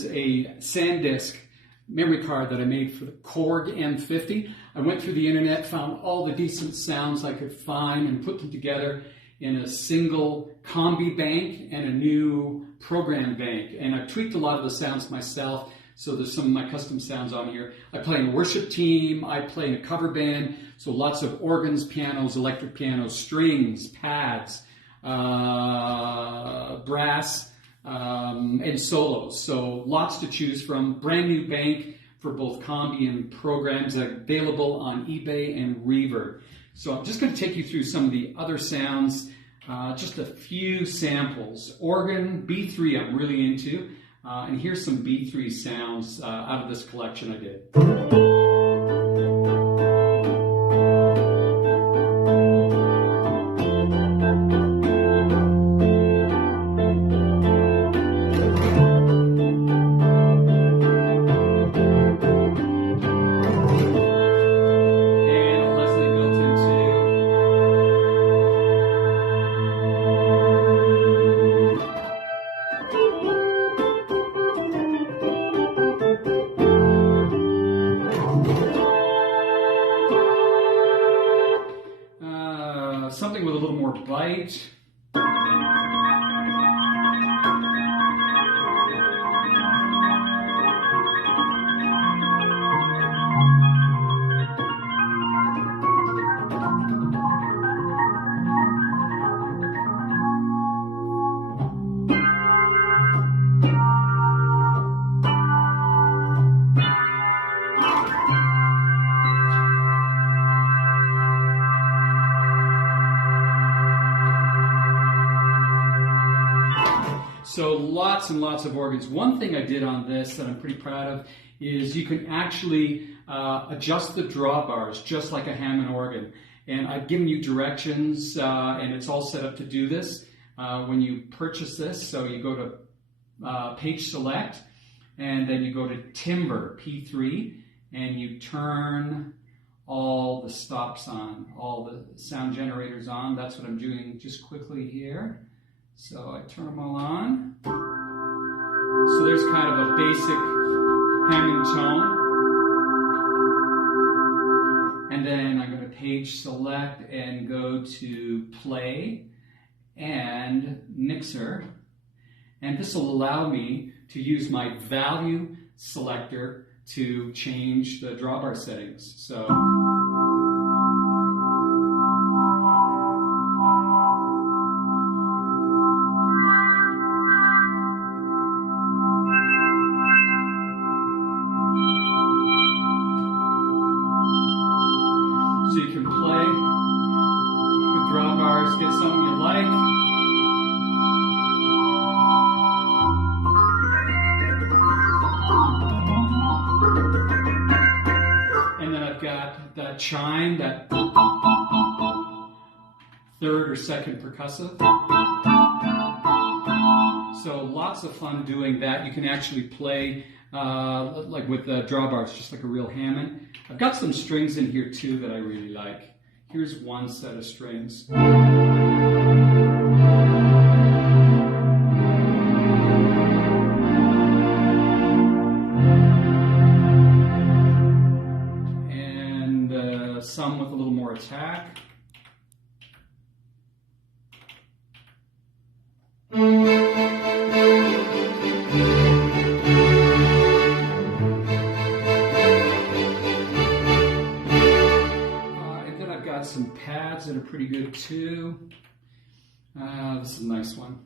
is a SanDisk memory card that I made for the Korg M50. I went through the internet, found all the decent sounds I could find and put them together in a single Combi bank and a new Program Bank. And I've tweaked a lot of the sounds myself, so there's some of my custom sounds on here. I play in a worship team, I play in a cover band, so lots of organs, pianos, electric pianos, strings, pads, brass, and solos. So lots to choose from. Brand new bank for both Combi and Programs, available on eBay and REVERB. So I'm just going to take you through some of the other sounds, just a few samples. Organ B3 I'm really into, and here's some B3 sounds out of this collection I did. Something with a little more bite. So lots and lots of organs. One thing I did on this that I'm pretty proud of is you can actually adjust the drawbars just like a Hammond organ. And I've given you directions and it's all set up to do this when you purchase this. So you go to page select and then you go to timbre P3 and you turn all the stops on, all the sound generators on. That's what I'm doing just quickly here. So I turn them all on. So there's kind of a basic Hammond tone. And then I'm going to page select and go to play and mixer. And this will allow me to use my value selector to change the drawbar settings. So you can play with drawbars, get something you like. And then I've got that chime, that third or second percussive. So lots of fun doing that. You can actually play like with the drawbars, just like a real Hammond. I've got some strings in here too that I really like. Here's one set of strings. And some with a little more attack. Some pads that are pretty good too. This is a nice one.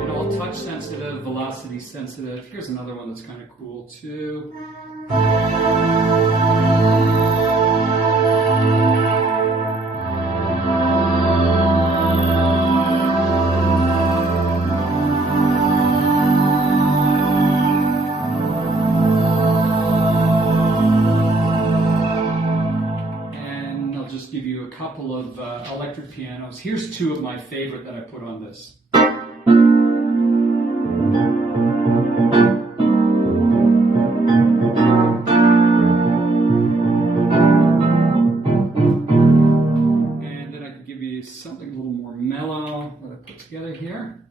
And all touch sensitive, velocity sensitive. Here's another one that's kind of cool too. Give you a couple of electric pianos. Here's two of my favorite that I put on this. all that I put together here.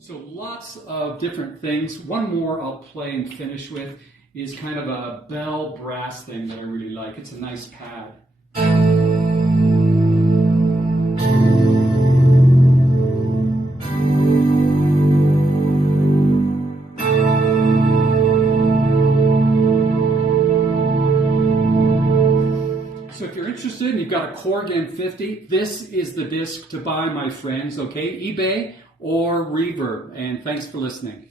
So lots of different things. One more I'll play and finish with is kind of a bell brass thing that I really like. It's a nice pad. So if you're interested and you've got a Korg M50, this is the disc to buy, my friends, okay? eBay or Reverb. And thanks for listening.